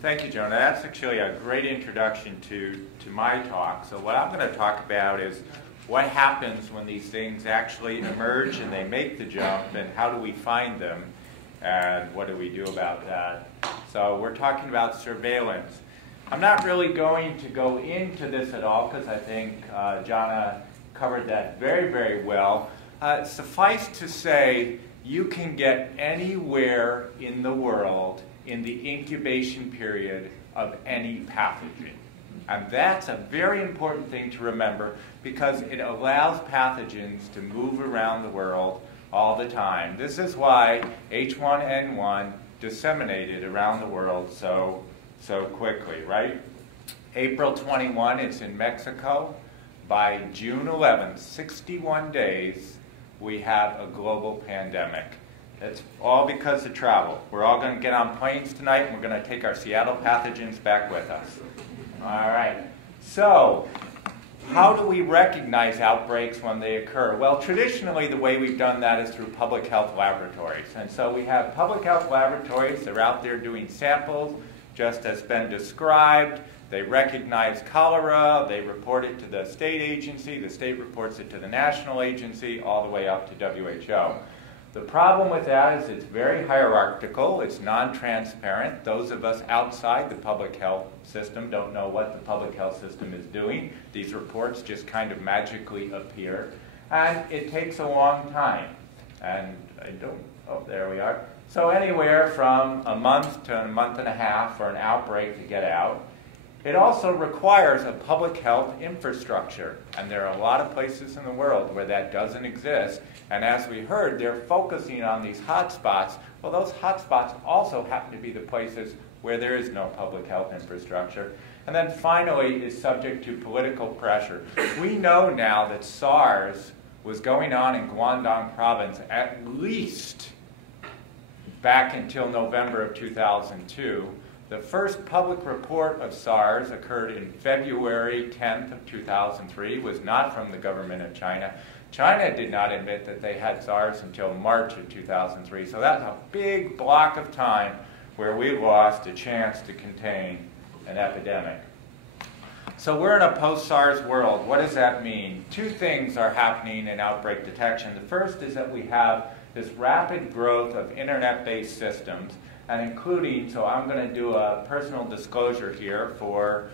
Thank you, Jonah. That's actually a great introduction to my talk. So what I'm going to talk about is what happens when these things actually emerge and they make the jump, and how do we find them, and what do we do about that. So we're talking about surveillance. I'm not really going to go into this at all because I think Jonah covered that very, very well. Suffice to say, you can get anywhere in the world in the incubation period of any pathogen. And that's a very important thing to remember because it allows pathogens to move around the world all the time. This is why H1N1 disseminated around the world so quickly, right? April 21, it's in Mexico. By June 11th, 61 days, we have a global pandemic. It's all because of travel. We're all going to get on planes tonight, and we're going to take our Seattle pathogens back with us. All right. So, how do we recognize outbreaks when they occur? Well, traditionally, the way we've done that is through public health laboratories. And so we have public health laboratories. They're out there doing samples, just as been described. They recognize cholera. They report it to the state agency. The state reports it to the national agency, all the way up to WHO. The problem with that is it's very hierarchical, it's non-transparent. Those of us outside the public health system don't know what the public health system is doing. These reports just kind of magically appear. And it takes a long time. And there we are. So anywhere from a month to a month and a half for an outbreak to get out. It also requires a public health infrastructure, and there are a lot of places in the world where that doesn't exist. And as we heard, they're focusing on these hotspots. Well, those hotspots also happen to be the places where there is no public health infrastructure. And then finally, is subject to political pressure. We know now that SARS was going on in Guangdong province at least back until November of 2002. The first public report of SARS occurred in February 10th of 2003, was not from the government of China. China did not admit that they had SARS until March of 2003. So that's a big block of time where we lost a chance to contain an epidemic. So we're in a post-SARS world. What does that mean? Two things are happening in outbreak detection. The first is that we have this rapid growth of internet-based systems, and including, so I'm going to do a personal disclosure here, for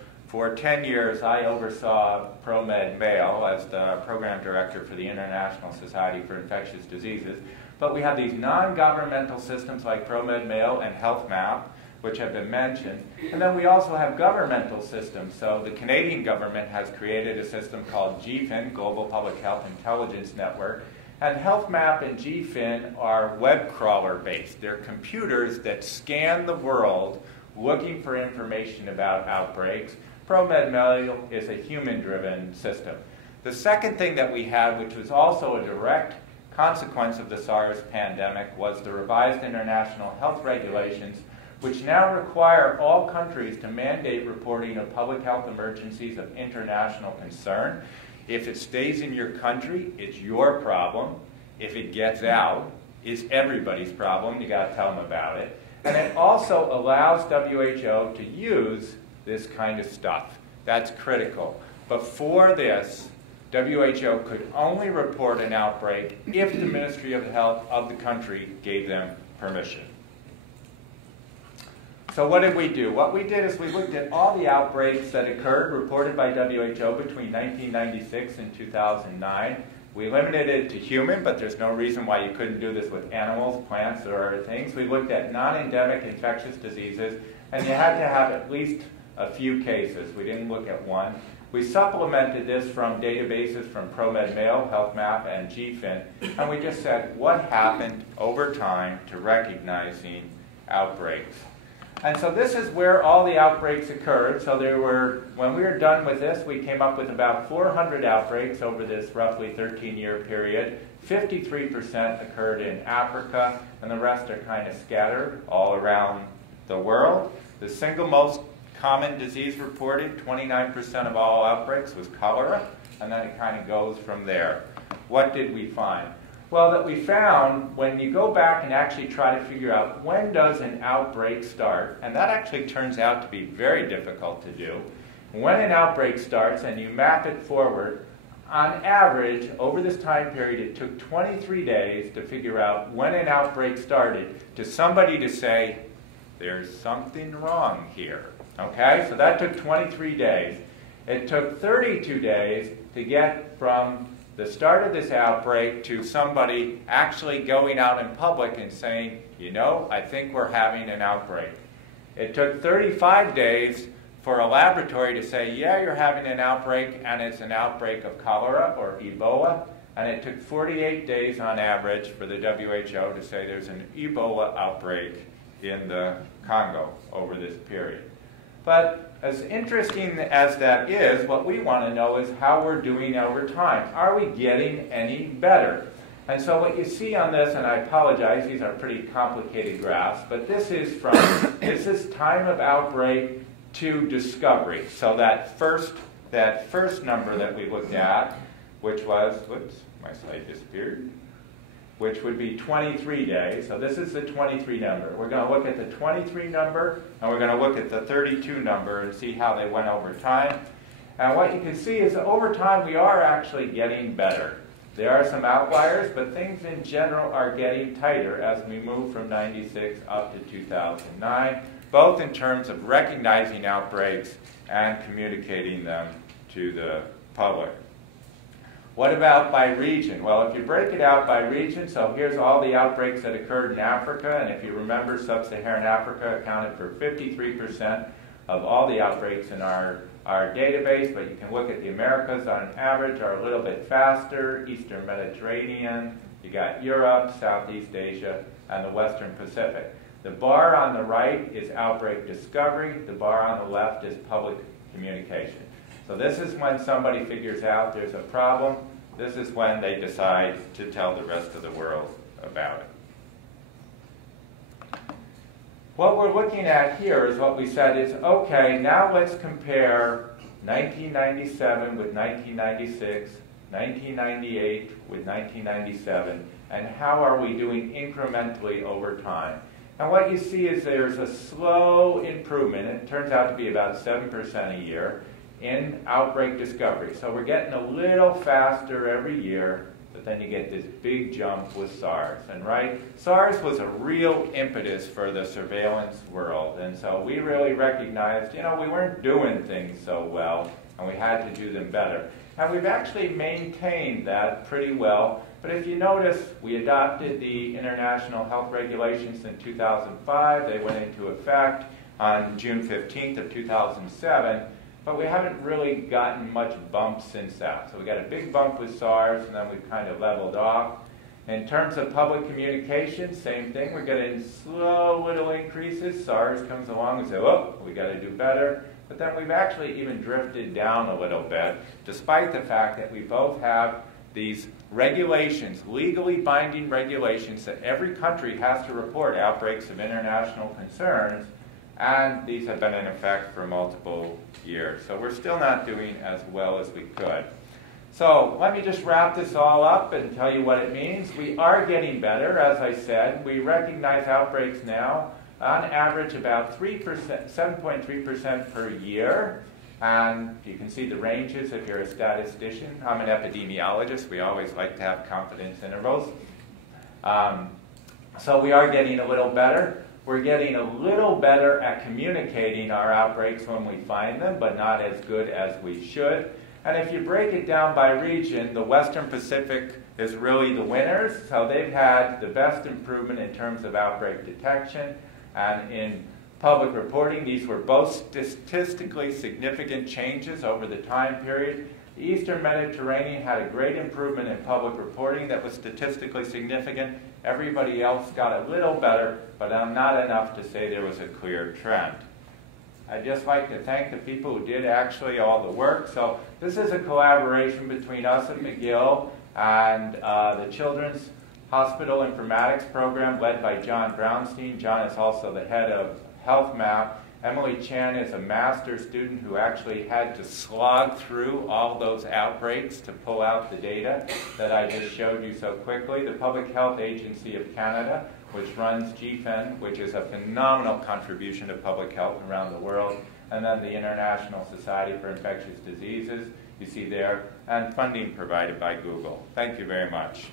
10 years I oversaw ProMed Mail as the program director for the International Society for Infectious Diseases. But we have these non-governmental systems like ProMed Mail and HealthMap, which have been mentioned. And then we also have governmental systems. So the Canadian government has created a system called GFIN, Global Public Health Intelligence Network. And HealthMap and GFIN are web crawler based. They're computers that scan the world looking for information about outbreaks. ProMed Mail is a human-driven system. The second thing that we had, which was also a direct consequence of the SARS pandemic, was the revised international health regulations, which now require all countries to mandate reporting of public health emergencies of international concern. If it stays in your country, it's your problem. If it gets out, it's everybody's problem. You got to tell them about it. And it also allows WHO to use this kind of stuff. That's critical. Before this, WHO could only report an outbreak if the Ministry of Health of the country gave them permission. So what did we do? What we did is we looked at all the outbreaks that occurred reported by WHO between 1996 and 2009. We limited it to human, but there's no reason why you couldn't do this with animals, plants, or other things. We looked at non-endemic infectious diseases, and you had to have at least a few cases. We didn't look at one. We supplemented this from databases from ProMed Mail, HealthMap, and GFIN, and we just said what happened over time to recognizing outbreaks. And so this is where all the outbreaks occurred. So there were, when we were done with this, we came up with about 400 outbreaks over this roughly 13-year period. 53% occurred in Africa, and the rest are kind of scattered all around the world. The single most common disease reported, 29% of all outbreaks, was cholera, and then it kind of goes from there. What did we find? Well, that we found when you go back and actually try to figure out when does an outbreak start, and that actually turns out to be very difficult to do. When an outbreak starts and you map it forward, on average, over this time period, it took 23 days to figure out when an outbreak started to somebody to say, there's something wrong here. Okay, so that took 23 days. It took 32 days to get from the start of this outbreak to somebody actually going out in public and saying, you know, I think we're having an outbreak. It took 35 days for a laboratory to say, yeah, you're having an outbreak, and it's an outbreak of cholera or Ebola. And it took 48 days on average for the WHO to say there's an Ebola outbreak in the Congo over this period. But as interesting as that is, what we want to know is how we're doing over time. Are we getting any better? And so what you see on this, and I apologize, these are pretty complicated graphs, but this is time of outbreak to discovery. So that first number that we looked at, which was, whoops, my slide disappeared, which would be 23 days. So this is the 23 number. We're going to look at the 23 number, and we're going to look at the 32 number and see how they went over time. And what you can see is that over time we are actually getting better. There are some outliers, but things in general are getting tighter as we move from 96 up to 2009, both in terms of recognizing outbreaks and communicating them to the public. What about by region? Well, if you break it out by region, so here's all the outbreaks that occurred in Africa, and if you remember, sub-Saharan Africa accounted for 53% of all the outbreaks in our database, but you can look at the Americas on average are a little bit faster, Eastern Mediterranean, you got Europe, Southeast Asia, and the Western Pacific. The bar on the right is outbreak discovery, the bar on the left is public communication. So this is when somebody figures out there's a problem. This is when they decide to tell the rest of the world about it. What we're looking at here is what we said is, okay, now let's compare 1997 with 1996, 1998 with 1997, and how are we doing incrementally over time. And what you see is there's a slow improvement. It turns out to be about 7% a year in outbreak discovery. So we're getting a little faster every year, but then you get this big jump with SARS. And right, SARS was a real impetus for the surveillance world. And so we really recognized, you know, we weren't doing things so well, and we had to do them better. And we've actually maintained that pretty well. But if you notice, we adopted the international health regulations in 2005. They went into effect on June 15th of 2007. But we haven't really gotten much bump since that. So we got a big bump with SARS, and then we've kind of leveled off. In terms of public communication, same thing. We're getting slow little increases. SARS comes along and says, oh, we got to do better. But then we've actually even drifted down a little bit, despite the fact that we both have these regulations, legally binding regulations, that every country has to report outbreaks of international concerns. And these have been in effect for multiple years. So we're still not doing as well as we could. So let me just wrap this all up and tell you what it means. We are getting better, as I said. We recognize outbreaks now, on average about 7.3% per year. And you can see the ranges if you're a statistician. I'm an epidemiologist. We always like to have confidence intervals. So we are getting a little better. We're getting a little better at communicating our outbreaks when we find them, but not as good as we should. And if you break it down by region, the Western Pacific is really the winners. So they've had the best improvement in terms of outbreak detection. And in public reporting, these were both statistically significant changes over the time period. The Eastern Mediterranean had a great improvement in public reporting that was statistically significant. Everybody else got a little better, but not enough to say there was a clear trend. I'd just like to thank the people who did actually all the work. So this is a collaboration between us at McGill and the Children's Hospital Informatics Program led by John Brownstein. John is also the head of Health Map. Emily Chan is a master's student who actually had to slog through all those outbreaks to pull out the data that I just showed you so quickly. The Public Health Agency of Canada, which runs GFEN, which is a phenomenal contribution to public health around the world, and then the International Society for Infectious Diseases, you see there, and funding provided by Google. Thank you very much.